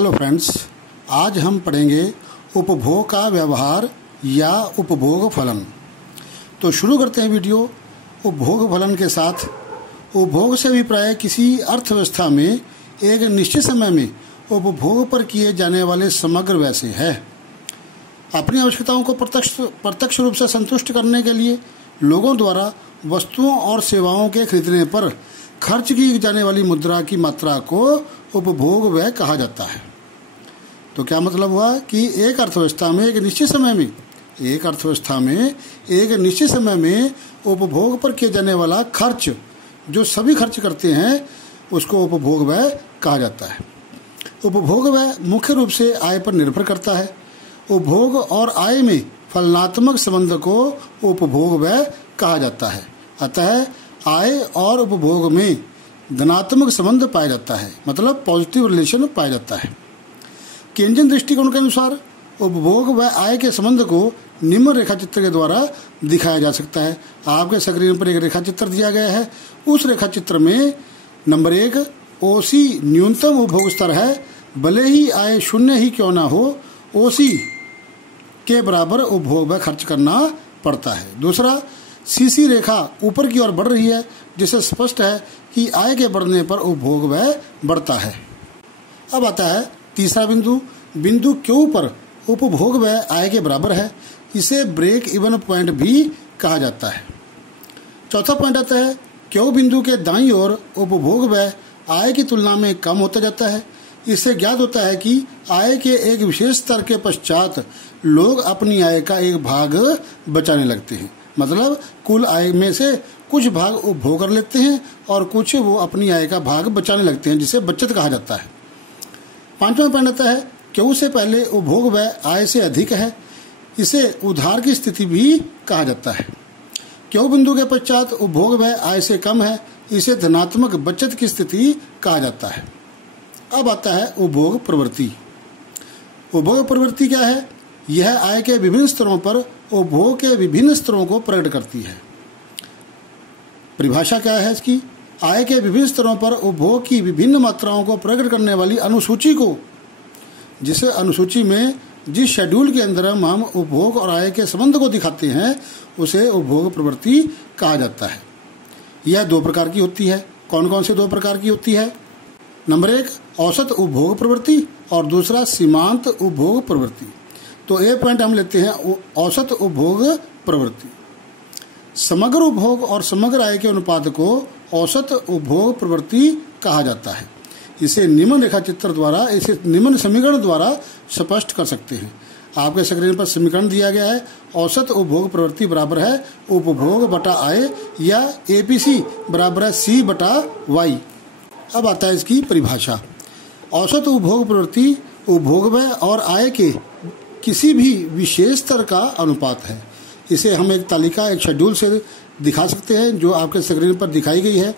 Hello friends, आज हम पढ़ेंगे उपभोग का व्यवहार या उपभोग फलन। तो शुरू करते हैं वीडियो उपभोग फलन के साथ। उपभोग से अभिप्राय किसी अर्थव्यवस्था में एक निश्चित समय में उपभोग पर किए जाने वाले समग्र व्यय से है। अपनी आवश्यकताओं को प्रत्यक्ष रूप से संतुष्ट करने के लिए लोगों द्वारा वस्तुओं और सेवाओं के खरीदने पर खर्च की जाने वाली मुद्रा की मात्रा को उपभोग व्यय कहा जाता है। तो क्या मतलब हुआ कि एक अर्थव्यवस्था में एक निश्चित समय में उपभोग पर किए जाने वाला खर्च, जो सभी खर्च करते हैं, उसको उपभोग व्यय कहा जाता है। उपभोग व्यय मुख्य रूप से आय पर निर्भर करता है। उपभोग और आय में फलनात्मक संबंध को उपभोग व्यय कहा जाता है। अतः आय और उपभोग में धनात्मक संबंध पाया जाता है, मतलब पॉजिटिव रिलेशन पाया जाता है। केंद्रीय दृष्टिकोण के अनुसार उपभोग व आय के संबंध को निम्न रेखाचित्र के द्वारा दिखाया जा सकता है। आपके स्क्रीन पर एक रेखाचित्र दिया गया है। उस रेखाचित्र में नंबर 1 ओसी न्यूनतम उपभोग स्तर है, भले ही आय शून्य ही क्यों ना हो, ओसी के बराबर उपभोग व्यय खर्च करना पड़ता है। दूसरा, सीसी रेखा ऊपर की ओर बढ़ रही है, जिससे स्पष्ट है कि आय के बढ़ने पर उपभोग व्यय बढ़ता है। अब आता है तीसरा बिंदु क्यू पर उपभोग व्यय आय के बराबर है। इसे ब्रेक इवन पॉइंट भी कहा जाता है। चौथा पॉइंट आता है क्यू बिंदु के दाईं ओर उपभोग व्यय आय की तुलना में कम होता जाता है। इससे ज्ञात होता है कि आय के एक विशेष स्तर के पश्चात लोग अपनी आय का एक भाग बचाने लगते हैं, मतलब कुल आय में से कुछ भाग उपभोग कर लेते हैं और कुछ वो अपनी आय का भाग बचाने लगते हैं, जिसे बचत कहा जाता है। पांचवा पॉइंट आता है क्यों से पहले उपभोग व्यय आय से अधिक है। इसे उधार की स्थिति भी कहा जाता है। क्यों बिंदु के पश्चात उपभोग व्यय आय से कम है, इसे धनात्मक बचत की स्थिति कहा जाता है। अब आता है उपभोग प्रवृत्ति। उपभोग प्रवृत्ति क्या है? यह आय के विभिन्न स्तरों पर उपभोग के विभिन्न स्तरों को प्रकट करती है। परिभाषा क्या है इसकी? आय के विभिन्न स्तरों पर उपभोग की विभिन्न मात्राओं को प्रकट करने वाली अनुसूची को, जिस अनुसूची में जिस शेड्यूल के अंदर हम उपभोग और आय के संबंध को दिखाते हैं, उसे उपभोग प्रवृत्ति कहा जाता है। यह दो प्रकार की होती है। कौन कौन से दो प्रकार की होती है? नंबर 1 औसत उपभोग प्रवृत्ति और दूसरा सीमांत उपभोग प्रवृत्ति। तो ए पॉइंट हम लेते हैं औसत उपभोग प्रवृत्ति। समग्र उपभोग और समग्र आय के अनुपात को औसत उपभोग प्रवृत्ति कहा जाता है। इसे निम्न समीकरण द्वारा स्पष्ट कर सकते हैं। आपके स्क्रीन पर समीकरण दिया गया है। औसत उपभोग प्रवृत्ति बराबर है उपभोग बटा आय, या एपीसी बराबर है सी बटा वाई। अब आता है इसकी परिभाषा। औसत उपभोग प्रवृत्ति उपभोग व्यय और आय के किसी भी विशेष स्तर का अनुपात है। इसे हम एक तालिका, एक शेड्यूल से दिखा सकते हैं, जो आपके स्क्रीन पर दिखाई गई है।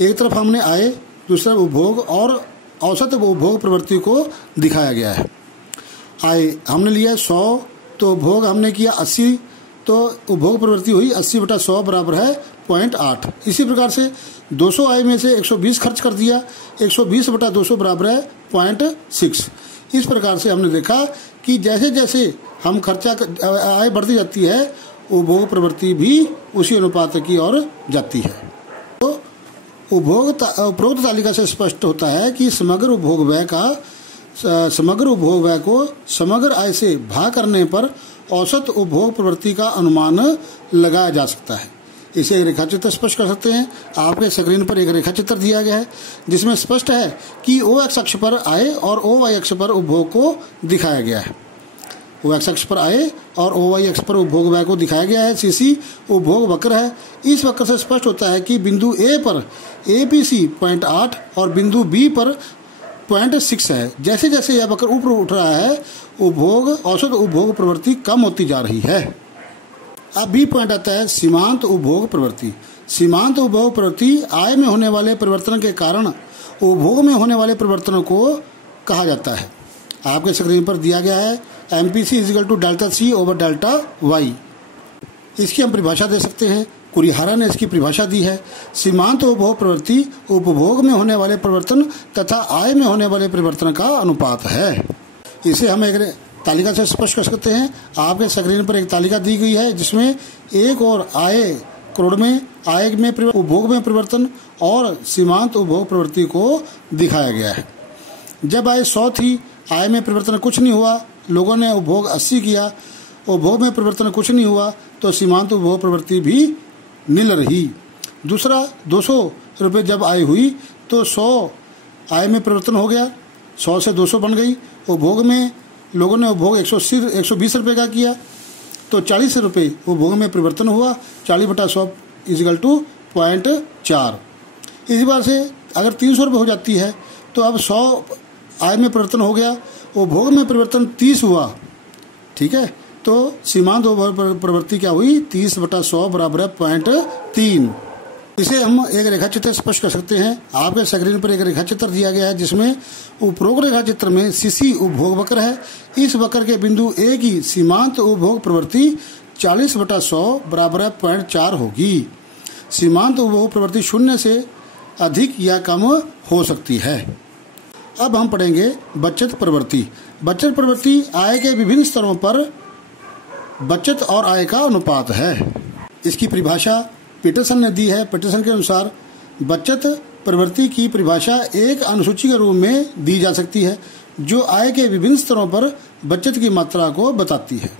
एक तरफ हमने आय, दूसरा उपभोग और औसत उपभोग प्रवृत्ति को दिखाया गया है। आय हमने लिया 100, तो उपभोग हमने किया 80, तो उपभोग प्रवृत्ति हुई 80 बटा 100 बराबर है 0.8। इसी प्रकार से 200 आय में से 120 खर्च कर दिया, 120 बटा 200 बराबर है 0.6। इस प्रकार से हमने देखा कि जैसे जैसे हम आय बढ़ती जाती है, उपभोग प्रवृत्ति भी उसी अनुपात की ओर जाती है। तो उपरोक्त तालिका से स्पष्ट होता है कि समग्र उपभोग व्यय को समग्र आय से भाग करने पर औसत उपभोग प्रवृत्ति का अनुमान लगाया जा सकता है। इसे एक रेखाचित्र स्पष्ट कर सकते हैं। आपके स्क्रीन पर एक रेखाचित्र दिया गया है, जिसमें स्पष्ट है कि ओ एक्स अक्ष पर आय और ओ वाई अक्ष पर उपभोग को दिखाया गया है। ओ एक्स अक्ष पर आय और ओ वाई अक्ष पर उपभोग व्यय को दिखाया गया है। सीसी उपभोग वक्र है। इस वक्र से स्पष्ट होता है कि बिंदु ए पर एपीसी 0.8 और बिंदु बी पर 0.6 है। जैसे जैसे यह वक्र ऊपर उठ रहा है, औसत उपभोग प्रवृत्ति कम होती जा रही है। अब बी पॉइंट आता है सीमांत उपभोग प्रवृत्ति। सीमांत उपभोग प्रवृत्ति आय में होने वाले परिवर्तन के कारण उपभोग में होने वाले परिवर्तनों को कहा जाता है। आपके स्क्रीन पर दिया गया है MPC = delta C over delta Y. इसकी हम परिभाषा दे सकते हैं। कुरिहारा ने इसकी परिभाषा दी है। सीमांत उपभोग प्रवृत्ति उपभोग में होने वाले परिवर्तन तथा आय में होने वाले परिवर्तन का अनुपात है। इसे हम एक तालिका से स्पष्ट कर सकते हैं। आपके स्क्रीन पर एक तालिका दी गई है जिसमें एक और आय करोड़ में, आय में उपभोग में परिवर्तन और सीमांत उपभोग प्रवृत्ति को दिखाया गया है। जब आय 100 थी, आय में परिवर्तन कुछ नहीं हुआ, लोगों ने उपभोग 80 किया, उपभोग में परिवर्तन कुछ नहीं हुआ, तो सीमांत उपभोग प्रवृत्ति भी नील रही। दूसरा, 200 रुपये जब आय हुई तो 100 आय में परिवर्तन हो गया, 100 से 200 बन गई। उपभोग में लोगों ने उपभोग 120 रुपये का किया, तो 40 रुपये उपभोग में परिवर्तन हुआ, 40/100 = 0.4। इसी बार से अगर 300 रुपये हो जाती है तो अब 100 आय में परिवर्तन हो गया, उपभोग में परिवर्तन 30 हुआ, ठीक है, तो सीमांत उपभोग प्रवृत्ति क्या हुई, 30/100 = 0.3। इसे हम एक रेखा चित्र स्पष्ट कर सकते हैं। आपके स्क्रीन पर एक रेखा चित्र दिया गया है जिसमें उपरोक्त रेखा चित्र में सीसी उपभोग वक्र है। इस वक्र के बिंदु ए की सीमांत उपभोग प्रवृत्ति 40/100 = 0.4 होगी। सीमांत उपभोग प्रवृत्ति 0 से अधिक या कम हो सकती है। अब हम पढ़ेंगे बचत प्रवृत्ति। बचत प्रवृत्ति आय के विभिन्न स्तरों पर बचत और आय का अनुपात है। इसकी परिभाषा पीटरसन ने दी है। पीटरसन के अनुसार बचत प्रवृत्ति की परिभाषा एक अनुसूची के रूप में दी जा सकती है जो आय के विभिन्न स्तरों पर बचत की मात्रा को बताती है।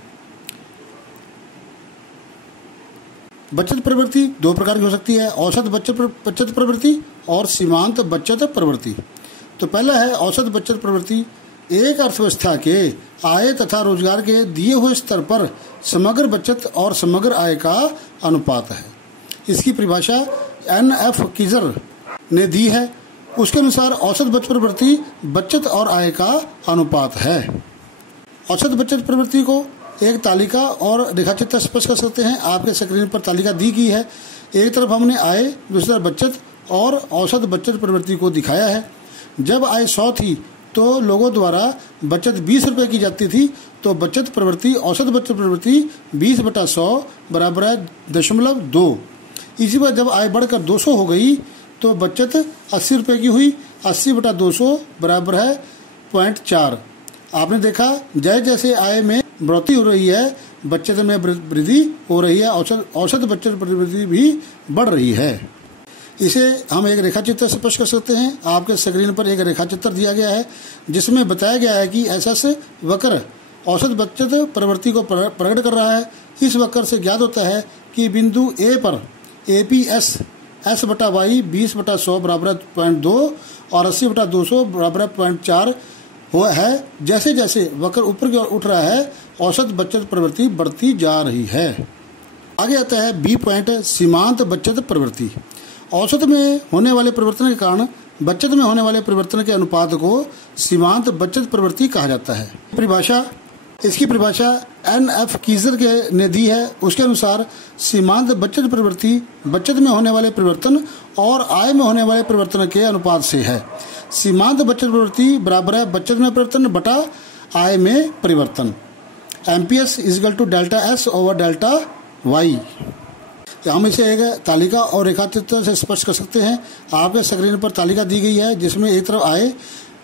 बचत प्रवृत्ति 2 प्रकार की हो सकती है, औसत बचत प्रवृत्ति और सीमांत बचत प्रवृत्ति। तो पहला है औसत बचत प्रवृत्ति। एक अर्थव्यवस्था के आय तथा रोजगार के दिए हुए स्तर पर समग्र बचत और समग्र आय का अनुपात है। इसकी परिभाषा NF कीजर ने दी है। उसके अनुसार औसत बचत प्रवृत्ति बचत और आय का अनुपात है। औसत बचत प्रवृत्ति को एक तालिका और रेखाचित्र स्पष्ट कर सकते हैं। आपके स्क्रीन पर तालिका दी गई है। एक तरफ हमने आय, दूसरी तरफ बचत और औसत बचत प्रवृत्ति को दिखाया है। जब आय 100 थी तो लोगों द्वारा बचत 20 रुपये की जाती थी, तो बचत प्रवृत्ति औसत बचत प्रवृत्ति 20/100 = 0.2। इसी बार जब आय बढ़कर 200 हो गई तो बचत 80 रुपये की हुई, 80/200 = 0.4। आपने देखा जैसे जैसे आय में बढ़ोतरी हो रही है बचत में वृद्धि हो रही है, औसत बचत प्रवृत्ति भी बढ़ रही है। इसे हम एक रेखाचित्र स्पष्ट कर सकते हैं। आपके स्क्रीन पर एक रेखाचित्र दिया गया है जिसमें बताया गया है कि SS वक्र औसत बचत प्रवृत्ति को प्रकट कर रहा है। इस वक्र से ज्ञात होता है कि बिंदु ए पर APS S/Y 20/100 = 0.2 और 80/200 = 0.4 हुआ है। जैसे जैसे वक्र ऊपर की ओर उठ रहा है औसत बचत प्रवृत्ति बढ़ती जा रही है। आगे आता है B पॉइंट, सीमांत बचत प्रवृत्ति। औसत में होने वाले परिवर्तन के कारण बचत में होने वाले परिवर्तन के अनुपात को सीमांत बचत प्रवृत्ति कहा जाता है। इसकी परिभाषा NF कीजर ने दी है। उसके अनुसार सीमांत बचत प्रवृत्ति बचत में होने वाले परिवर्तन और आय में होने वाले परिवर्तन के अनुपात से है। सीमांत बचत प्रवृत्ति बराबर है बचत में परिवर्तन बटा आय में परिवर्तन। MPS = ΔS/ΔY। हम इसे एक तालिका और रेखाचित्र से स्पष्ट कर सकते हैं। आपके स्क्रीन पर तालिका दी गई है जिसमें एक तरफ आय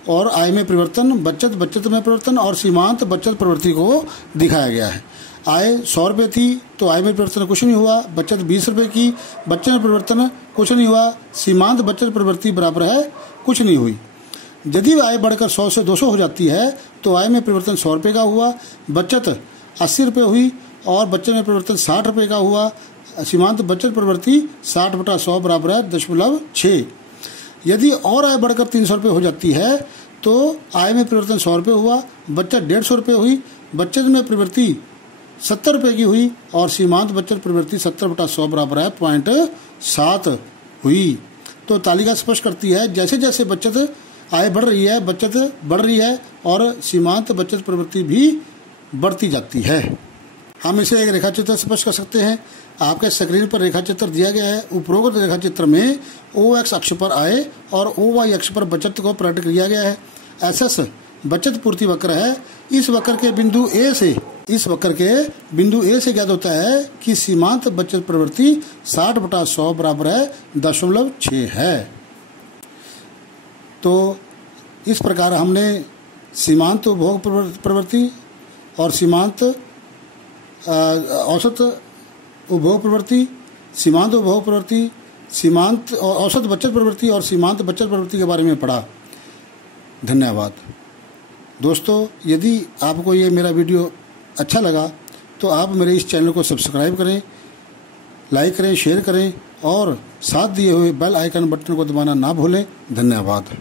और आय में परिवर्तन, बचत में परिवर्तन और सीमांत बचत प्रवृत्ति को दिखाया गया है। आय 100 रुपये थी तो आय में परिवर्तन कुछ नहीं हुआ, बचत 20 रुपये की, बचत में परिवर्तन कुछ नहीं हुआ, सीमांत बचत प्रवृत्ति बराबर है कुछ नहीं हुई। यदि आय बढ़कर 100 से 200 हो जाती है तो आय में परिवर्तन 100 रुपये का हुआ, बचत 80 रुपये हुई और बचत में परिवर्तन 60 रुपये का हुआ। सीमांत बचत प्रवृत्ति 60/100 = 0.6। यदि और आय बढ़कर 300 रुपये हो जाती है तो आय में परिवर्तन 100 रुपये हुआ, बचत 150 रुपये हुई, बचत में प्रवृत्ति 70 रुपये की हुई और सीमांत बचत प्रवृत्ति 70/100 = 0.7 हुई। तो तालिका स्पष्ट करती है जैसे जैसे बचत आय बढ़ रही है बचत बढ़ रही है और सीमांत बचत प्रवृत्ति भी बढ़ती जाती है। हम इसे एक रेखाचित्र स्पष्ट कर सकते हैं। आपके स्क्रीन पर रेखाचित्र दिया गया है। उपरोक्त रेखाचित्र में OX अक्ष पर आय और OY अक्ष पर बचत को प्रकट किया गया है। SS बचत पूर्ति वक्र है। इस वक्र के बिंदु A से इस वक्र के बिंदु ए से ज्ञात होता है कि सीमांत बचत प्रवृत्ति 60/100 बराबर है 0.6 है। तो इस प्रकार हमने सीमांत उपभोग प्रवृत्ति और सीमांत औसत उपभोग प्रवृत्ति, सीमांत उपभोग प्रवृत्ति, सीमांत औसत बचत प्रवृत्ति और सीमांत बचत प्रवृत्ति के बारे में पढ़ा। धन्यवाद दोस्तों। यदि आपको ये मेरा वीडियो अच्छा लगा तो आप मेरे इस चैनल को सब्सक्राइब करें, लाइक करें, शेयर करें और साथ दिए हुए बेल आइकन बटन को दबाना ना भूलें। धन्यवाद।